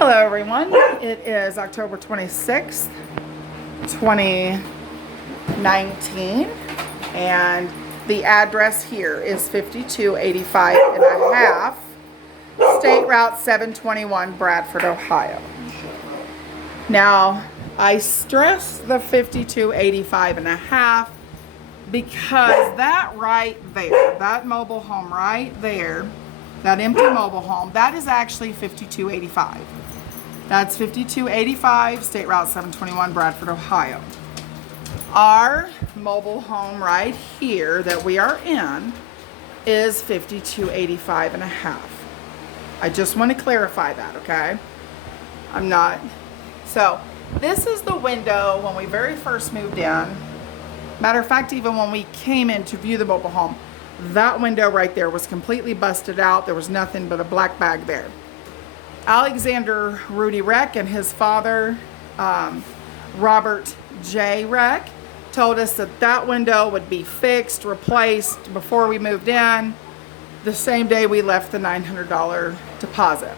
Hello everyone, it is October 26th, 2019, and the address here is 5285 and a half State Route 721, Bradford, Ohio. Now, I stress the 5285 and a half because that right there, that mobile home right there, that empty mobile home, that is actually 5285. That's 5285 State Route 721, Bradford, Ohio. Our mobile home right here that we are in is 5285 and a half. I just want to clarify that, okay? So this is the window when we very first moved in. Matter of fact, even when we came in to view the mobile home, that window right there was completely busted out. There was nothing but a black bag there. Alexander Rudy Reck and his father, Robert J. Reck, told us that that window would be fixed, replaced before we moved in, the same day we left the $900 deposit.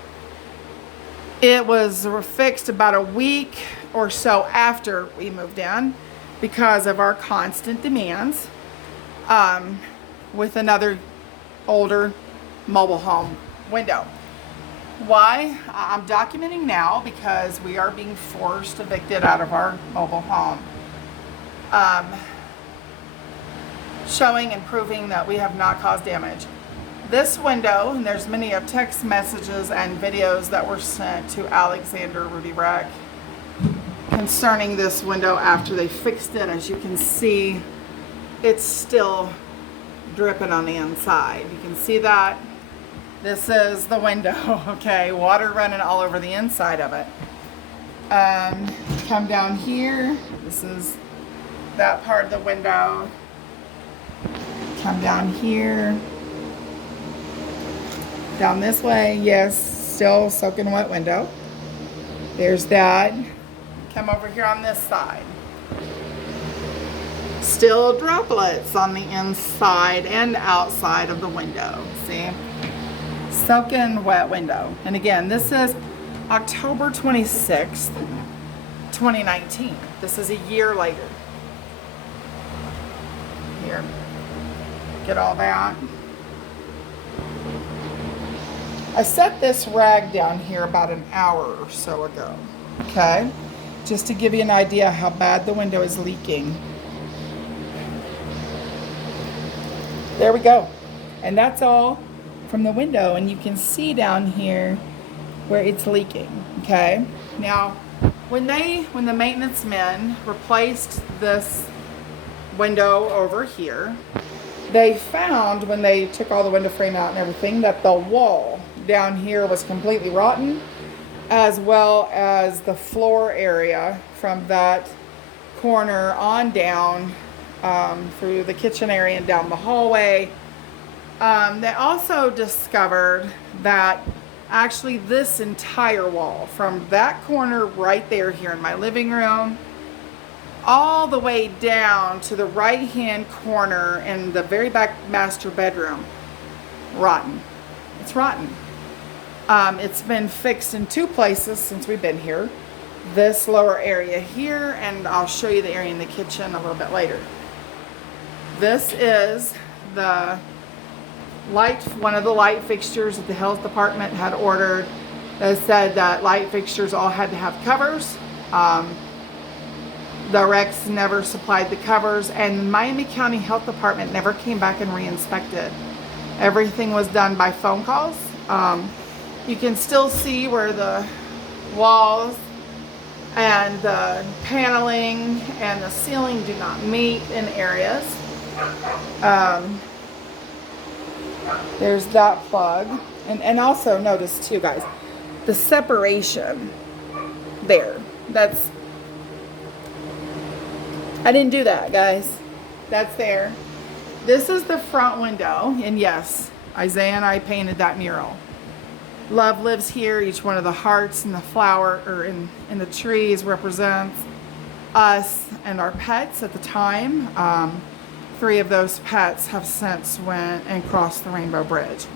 It was fixed about a week or so after we moved in because of our constant demands. With another older mobile home window. Why? I'm documenting now because we are being forced evicted out of our mobile home. Showing and proving that we have not caused damage. This window, and there's many of text messages and videos that were sent to Alexander Rudy Reck concerning this window after they fixed it. As you can see, it's still dripping on the inside. You can see that. This is the window, okay? Water running all over the inside of it. Come down here. This is that part of the window. Come down here. Down this way, yes, still soaking wet window. There's that. Come over here on this side. Still droplets on the inside and outside of the window. See? Soaking wet window. And again, this is October 26th, 2019. This is a year later. Here. Get all that. I set this rag down here about an hour or so ago. Okay? Just to give you an idea how bad the window is leaking. There we go. And that's all from the window, and you can see down here where it's leaking. Okay. Now, when the maintenance men replaced this window over here, they found, when they took all the window frame out and everything, that the wall down here was completely rotten, as well as the floor area from that corner on down through the kitchen area and down the hallway. They also discovered that actually this entire wall, from that corner right there here in my living room, all the way down to the right hand corner in the very back master bedroom, rotten. It's rotten. It's been fixed in two places since we've been here. This lower area here, and I'll show you the area in the kitchen a little bit later. This is the light, one of the light fixtures that the health department had ordered. They said that light fixtures all had to have covers. The Recs never supplied the covers, and Miami County Health Department never came back and re-inspected. Everything was done by phone calls. You can still see where the walls and the paneling and the ceiling do not meet in areas. There's that plug, and also notice too, guys, the separation there. I didn't do that, guys. That's there. This is the front window, and yes, Isaiah and I painted that mural. Love lives here. Each one of the hearts and the flower, or in the trees, represents us and our pets at the time. 3 of those pets have since went and crossed the Rainbow Bridge.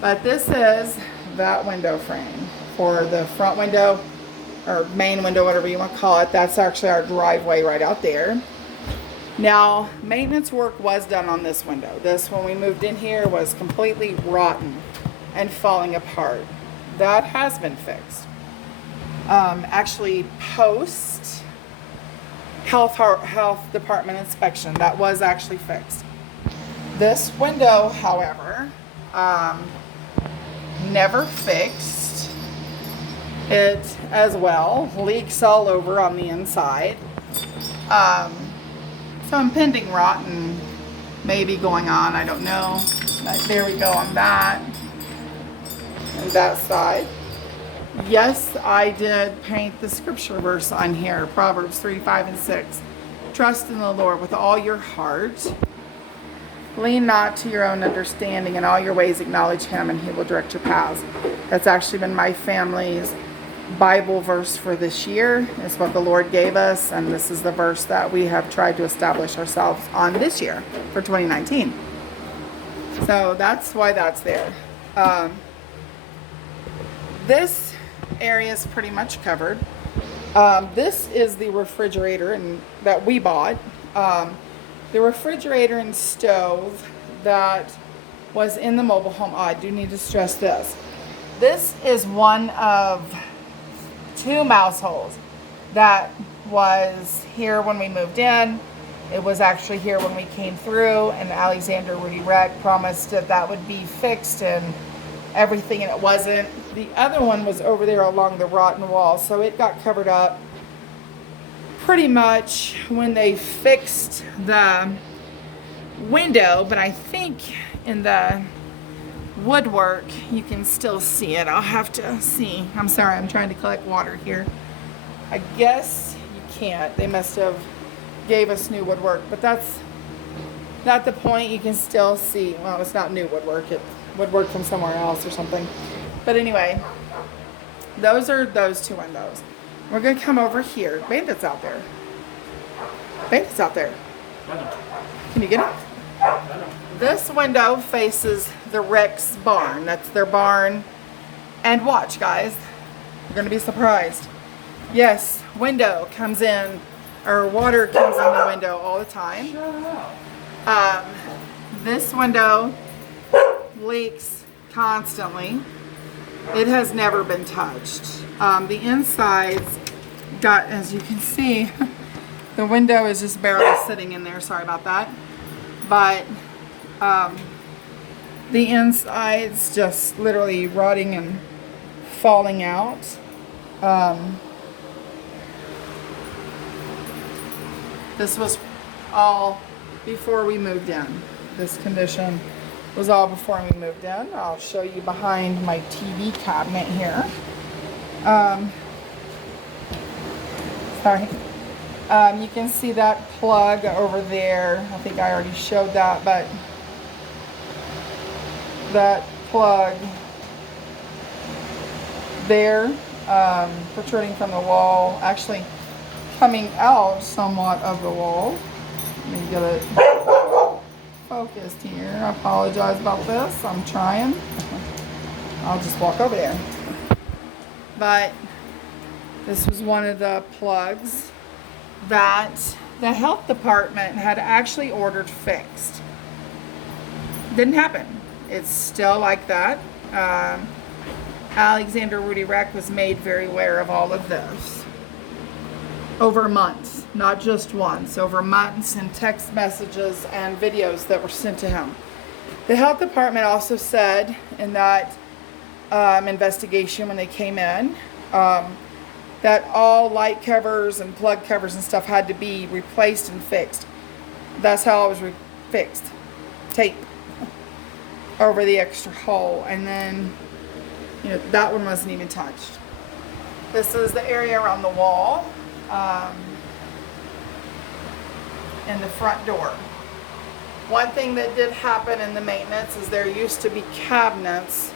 But this is that window frame for the front window or main window, whatever you want to call it. That's actually our driveway right out there. Now, maintenance work was done on this window. This, when we moved in here, was completely rotten and falling apart. That has been fixed. Actually, post health department inspection, that was actually fixed. This window, however, never fixed. It as well leaks all over on the inside. Some impending rot and maybe going on, I don't know. But there we go on that. And that side. Yes, I did paint the scripture verse on here, Proverbs 3, 5, and 6. Trust in the Lord with all your heart. Lean not to your own understanding. In all your ways acknowledge him and he will direct your paths. That's actually been my family's Bible verse for this year. It's what the Lord gave us, and this is the verse that we have tried to establish ourselves on this year for 2019. So that's why that's there. This area is pretty much covered. This is the refrigerator that we bought. The refrigerator and stove that was in the mobile home. Oh, I do need to stress this. This is one of 2 mouse holes that was here when we moved in. It was actually here when we came through, and Alexander Rudy Rec promised that would be fixed and everything, and it wasn't. The other one was over there along the rotten wall, so it got covered up pretty much when they fixed the window, but I think in the woodwork you can still see it. I'll have to see. I'm sorry, I'm trying to collect water here. I guess you can't. They must have gave us new woodwork, but that's not the point. You can still see, well, it's not new woodwork, it's woodwork from somewhere else or something. But anyway, those are those 2 windows. We're going to come over here. Bandit's out there. Bandit's out there. Can you get him? This window faces the Rex barn. That's their barn. And watch, guys. You're going to be surprised. Yes, window comes in, or water comes in the window all the time. This window leaks constantly. It has never been touched. The insides got, as you can see, the window is just barely sitting in there. Sorry about that. But the insides just literally rotting and falling out. This was all before we moved in. This condition was all before we moved in. I'll show you behind my TV cabinet here. Sorry. You can see that plug over there. I think I already showed that, but that plug there, protruding from the wall, actually coming out somewhat of the wall. Let me get it focused here. I apologize about this. I'm trying. I'll just walk over there. But this was one of the plugs that the health department had actually ordered fixed. Didn't happen. It's still like that. Alexander Rudy Rec was made very aware of all of this over months, not just once, over months, and text messages and videos that were sent to him. The health department also said in that investigation when they came in that all light covers and plug covers and stuff had to be replaced and fixed. That's how it was fixed. Tape over the extra hole, and then that one wasn't even touched. This is the area around the wall and the front door. One thing that did happen in the maintenance is there used to be cabinets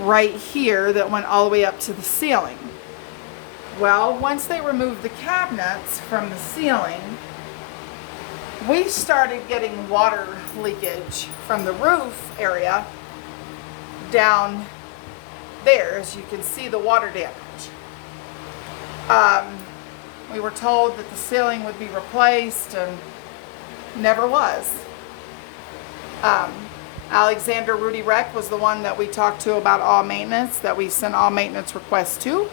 right here that went all the way up to the ceiling. Well, once they removed the cabinets from the ceiling, we started getting water leakage from the roof area down there, as you can see the water damage. We were told that the ceiling would be replaced and never was. Alexander Rudy Reck was the one that we talked to about all maintenance, that we sent all maintenance requests to.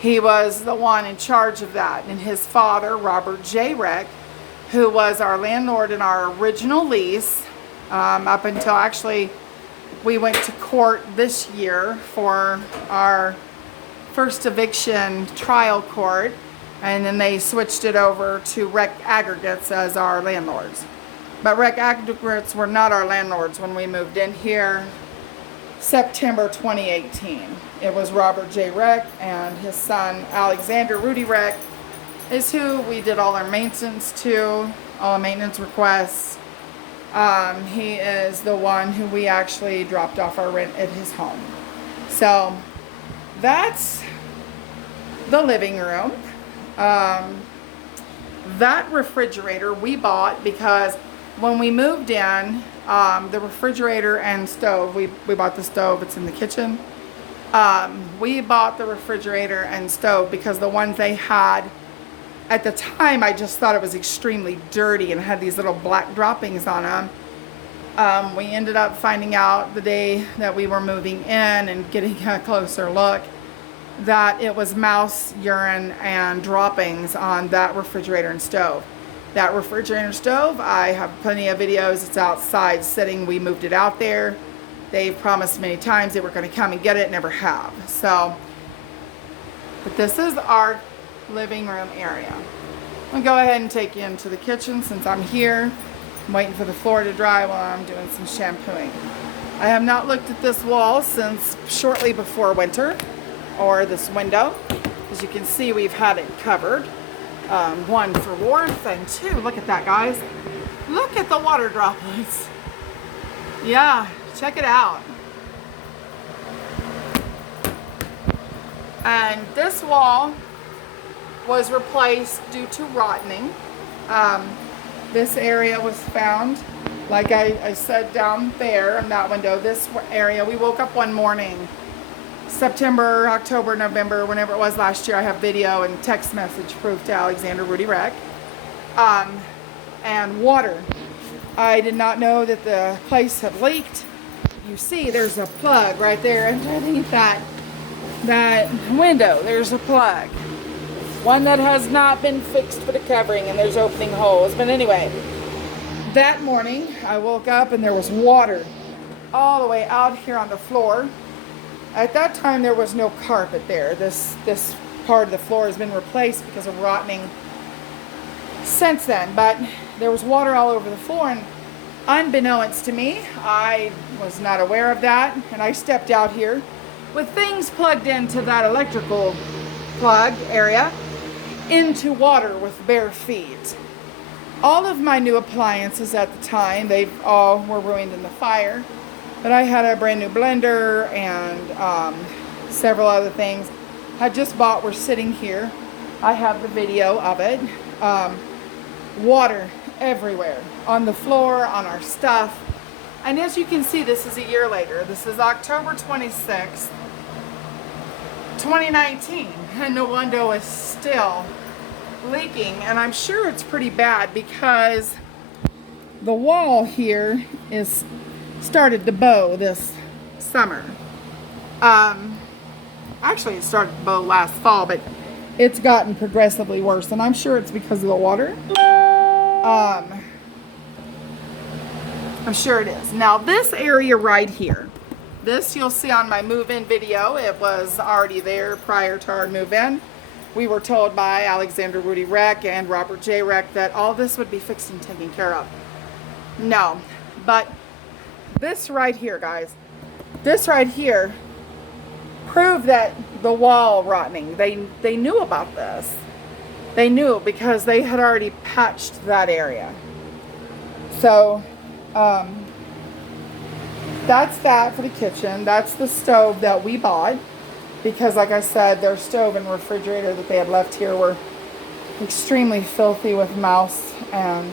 He was the one in charge of that. And his father, Robert J. Reck, who was our landlord in our original lease, up until actually we went to court this year for our first eviction trial court, and then they switched it over to Reck Aggregates as our landlords. But Reck Aggregates were not our landlords when we moved in here September 2018. It was Robert J. Reck and his son Alexander Rudy Reck is who we did all our maintenance to, all maintenance requests. He is the one who we actually dropped off our rent at his home. So that's the living room. That refrigerator we bought because when we moved in, the refrigerator and stove, we bought the stove, it's in the kitchen. We bought the refrigerator and stove because the ones they had at the time, I just thought it was extremely dirty and had these little black droppings on them. We ended up finding out the day that we were moving in and getting a closer look that it was mouse urine and droppings on that refrigerator and stove. That refrigerator and stove, I have plenty of videos. It's outside sitting. We moved it out there. They've promised many times they were going to come and get it, never have. So, but this is our living room area. I'm going to go ahead and take you into the kitchen since I'm here. I'm waiting for the floor to dry while I'm doing some shampooing. I have not looked at this wall since shortly before winter, or this window. As you can see, we've had it covered. One for warmth, and two, look at that, guys. Look at the water droplets. Yeah, check it out. And this wall was replaced due to rotting. This area was found, like I said, down there in that window. This area, we woke up one morning, September, October, November, whenever it was last year. I have video and text message proof to Alexander Rudy Reck. And water. I did not know that the place had leaked. You see, there's a plug right there underneath that window. There's a plug. One that has not been fixed for the covering, and there's opening holes. But anyway, that morning I woke up and there was water all the way out here on the floor. At that time there was no carpet there. This part of the floor has been replaced because of rotting since then. But there was water all over the floor, and unbeknownst to me, I was not aware of that, and I stepped out here with things plugged into that electrical plug area into water with bare feet. All of my new appliances at the time, they all were ruined in the fire, but I had a brand new blender and several other things I just bought were sitting here. I have the video of it. Water everywhere, on the floor, on our stuff. And as you can see, this is a year later. This is October 26th, 2019, and the window is still leaking, and I'm sure it's pretty bad because the wall here is started to bow this summer. Actually it started to bow last fall, but it's gotten progressively worse, and I'm sure it's because of the water. I'm sure it is. Now this area right here, this you'll see on my move-in video. It was already there prior to our move-in. We were told by Alexander Rudy Reck and Robert J. Reck that all this would be fixed and taken care of. No, but this right here, guys, this right here proved that the wall rotting, they knew about this. They knew because they had already patched that area. So, that's that for the kitchen. That's the stove that we bought because, like I said, their stove and refrigerator that they had left here were extremely filthy with mouse and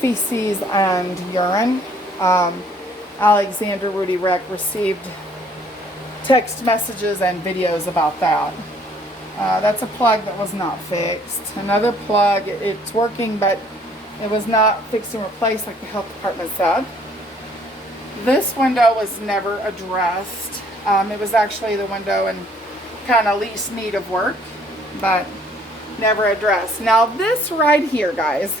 feces and urine. Alexander Rudy Reck received text messages and videos about that. That's a plug that was not fixed. Another plug, it's working, but it was not fixed and replaced like the health department said. This window was never addressed. It was actually the window in kind of least need of work, but never addressed. Now this right here, guys,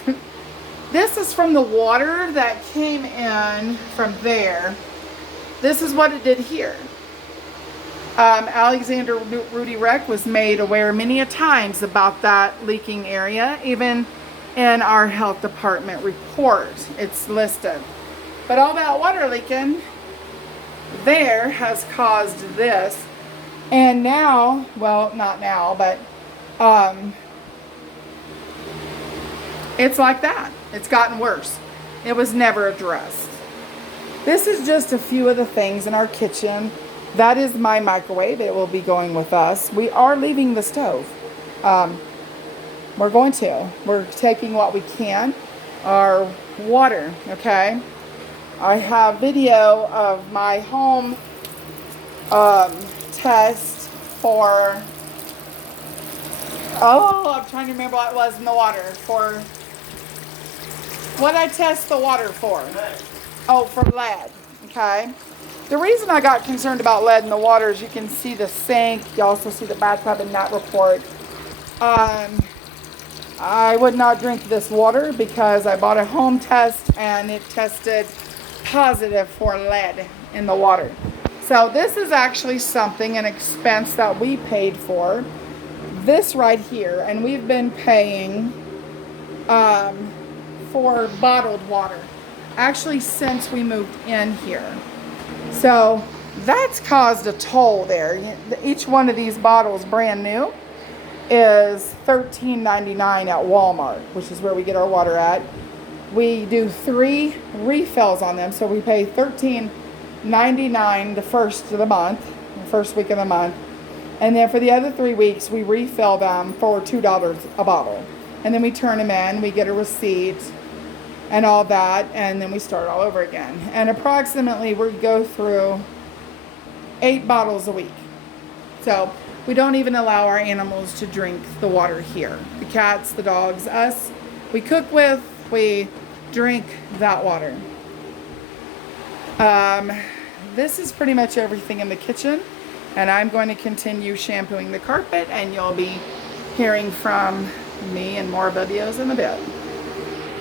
this is from the water that came in from there. This is what it did here. Alexander Rudy Rec was made aware many a times about that leaking area, even in our health department report, it's listed. But all that water leaking there has caused this. And now, well, not now, but it's like that. It's gotten worse. It was never addressed. This is just a few of the things in our kitchen. That is my microwave. It will be going with us. We are leaving the stove. We're taking what we can. Our water, okay? I have video of my home test for, I'm trying to remember what it was in the water. For what I test the water for. Oh, for lead, okay? The reason I got concerned about lead in the water is you can see the sink. You also see the bathtub in that report. I would not drink this water because I bought a home test and it tested positive for lead in the water. So this is actually something, an expense that we paid for. This right here, and we've been paying for bottled water actually since we moved in here. So that's caused a toll there. Each one of these bottles, brand new, is $13.99 at Walmart, which is where we get our water at. We do 3 refills on them, so we pay $13.99 the first of the month, the first week of the month, and then for the other 3 weeks we refill them for $2 a bottle, and then we turn them in, we get a receipt and all that, and then we start all over again. And approximately we go through 8 bottles a week. So we don't even allow our animals to drink the water here. The cats, the dogs, us, we cook with, we drink that water. This is pretty much everything in the kitchen, and I'm going to continue shampooing the carpet, and you'll be hearing from me in more videos in a bit.